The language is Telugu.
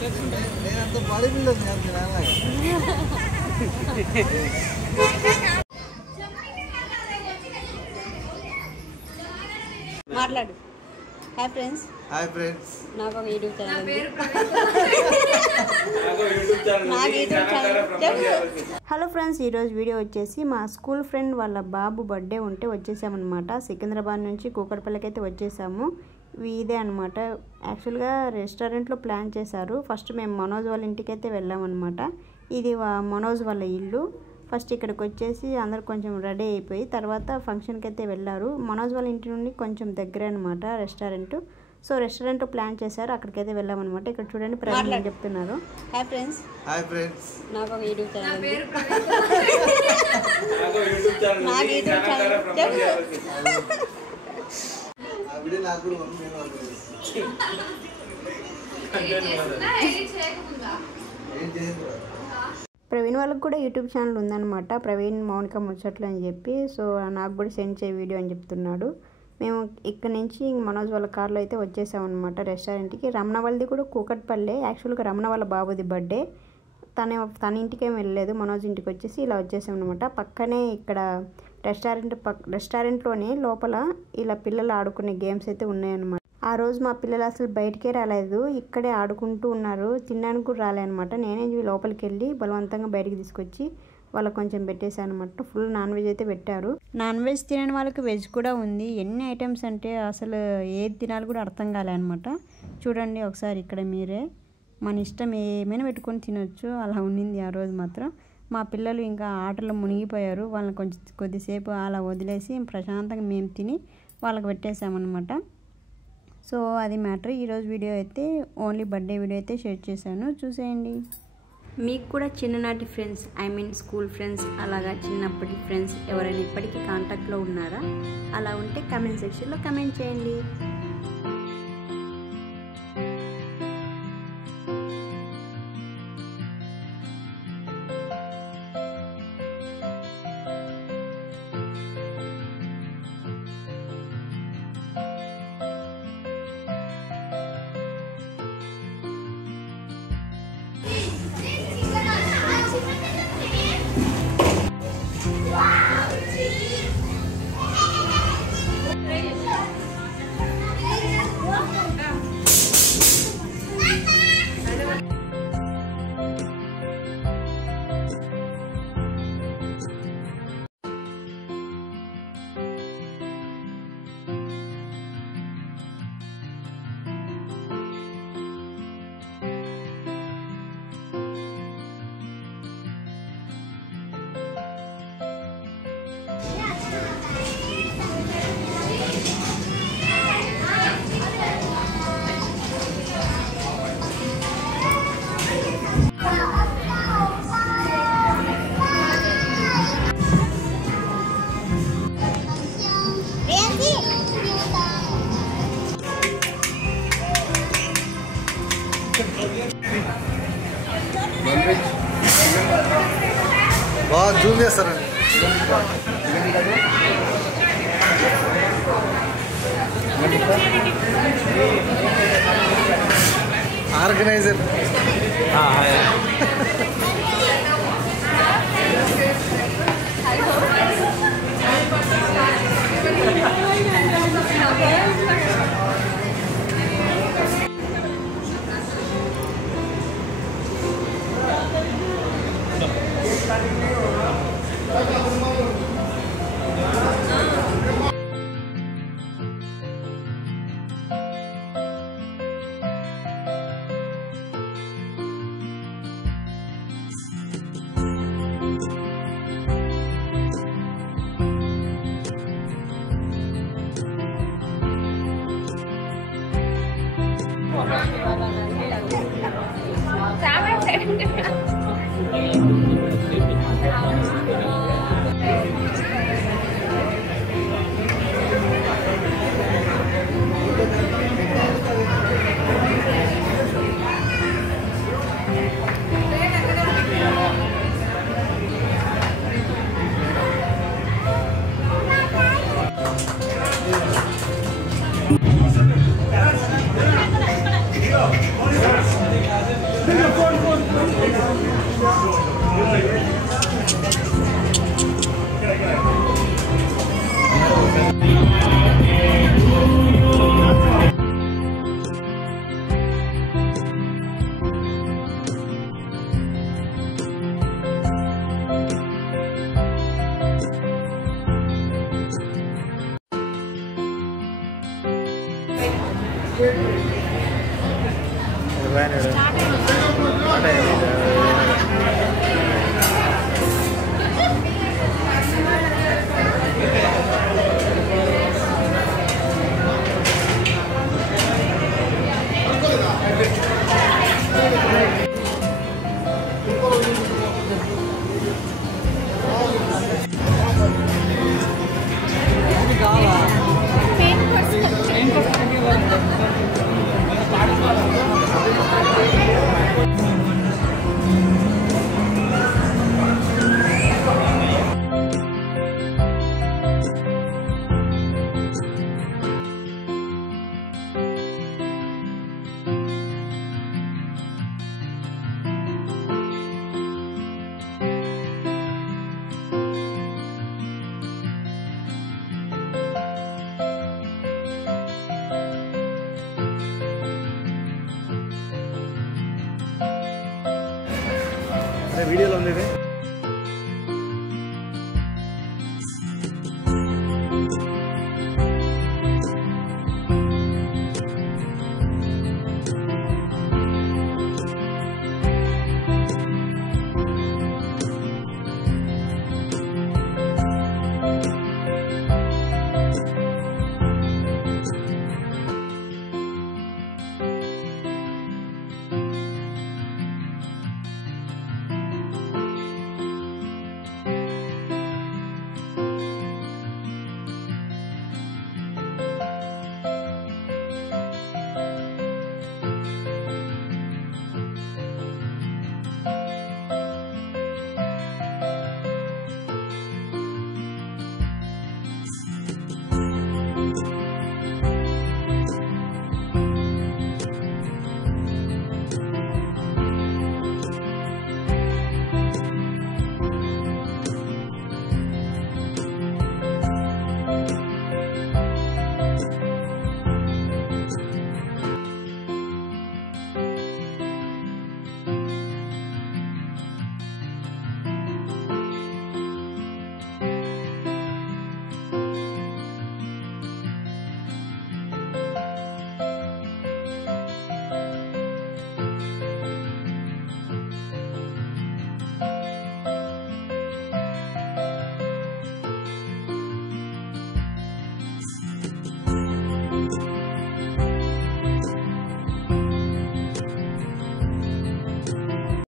నేనంత బాడీ బిల్డర్ మాట్లాడు. Hi friends. Hi friends. నాకు ఒక యూట్యూబ్ ఛానల్ ఉంది. హలో ఫ్రెండ్స్, ఈరోజు వీడియో వచ్చేసి మా స్కూల్ ఫ్రెండ్ వాళ్ళ బాబు బర్త్డే ఉంటే వచ్చేసామన్నమాట. సికింద్రాబాద్ నుంచి కూకట్పల్లికి అయితే వచ్చేసాము. ఇదే అనమాట. యాక్చువల్గా రెస్టారెంట్లో ప్లాన్ చేశారు. ఫస్ట్ మేము మనోజ్ వాళ్ళ ఇంటికి అయితే వెళ్ళామన్నమాట. ఇది మనోజ్ వాళ్ళ ఇల్లు. ఫస్ట్ ఇక్కడికి వచ్చేసి అందరు కొంచెం రెడీ అయిపోయి తర్వాత ఫంక్షన్కి అయితే వెళ్ళారు. మనోజ్ వాళ్ళ ఇంటి నుండి కొంచెం దగ్గరే అనమాట రెస్టారెంట్. సో రెస్టారెంట్ ప్లాన్ చేశారు, అక్కడికైతే వెళ్ళామన్నమాట. ఇక్కడ చూడండి ప్రవీణ్ ఏం చెప్తున్నారు. Hi friends. Hi friends. నాకు ఒక యూట్యూబ్ ఛానల్ ఉంది. ప్రవీణ్ వాళ్ళకి కూడా యూట్యూబ్ ఛానల్ ఉందన్నమాట. ప్రవీణ్ మౌనిక ముచ్చట్లు అని చెప్పి. సో నాకు కూడా సెండ్ చేయ వీడియో అని చెప్తున్నాడు. మేము ఇక్కడ నుంచి మనోజ్ వాళ్ళ కార్లో అయితే వచ్చేసామన్నమాట రెస్టారెంట్కి. రమణ వాళ్ళది కూడా కూకట్పల్లె. యాక్చువల్గా రమణ వాళ్ళ బాబుది బర్త్డే. తన ఇంటికేం వెళ్ళలేదు, మనోజ్ ఇంటికి వచ్చేసి ఇలా వచ్చేసామన్నమాట. పక్కనే ఇక్కడ రెస్టారెంట్లోనే లోపల ఇలా పిల్లలు ఆడుకునే గేమ్స్ అయితే ఉన్నాయన్నమాట. ఆ రోజు మా పిల్లలు అసలు బయటికే రాలేదు, ఇక్కడే ఆడుకుంటూ ఉన్నారు. తినడానికి కూడా రాలేదన్నమాట. నేనే లోపలికి వెళ్ళి బలవంతంగా బయటికి తీసుకొచ్చి వాళ్ళకి కొంచెం పెట్టేశాను అనమాట. ఫుల్ నాన్ వెజ్ అయితే పెట్టారు. నాన్ వెజ్ తినని వాళ్ళకి వెజ్ కూడా ఉంది. ఎన్ని ఐటమ్స్ అంటే అసలు ఏది తినాలి కూడా అర్థం కాలే అనమాట. చూడండి ఒకసారి ఇక్కడ మీరే, మన ఇష్టం ఏమైనా పెట్టుకొని తినొచ్చు, అలా ఉండింది ఆ రోజు మాత్రం. మా పిల్లలు ఇంకా ఆటలో మునిగిపోయారు. వాళ్ళని కొద్దిసేపు అలా వదిలేసి ప్రశాంతంగా మేము తిని వాళ్ళకి పెట్టేసామన్నమాట. సో అది మ్యాటర్. ఈరోజు వీడియో అయితే ఓన్లీ బర్త్డే వీడియో అయితే షేర్ చేశాను, చూసేయండి. మీకు కూడా చిన్ననాటి ఫ్రెండ్స్, స్కూల్ ఫ్రెండ్స్, అలాగా చిన్నప్పటి ఫ్రెండ్స్ ఎవరైనా ఇప్పటికీ కాంటాక్ట్లో ఉన్నారా? అలా ఉంటే కామెంట్ సెక్షన్లో కామెంట్ చేయండి. బాగా జూమ్ చేస్తారండి. ఆర్గనైజర్ వీడియోలో ఉంది ఇది.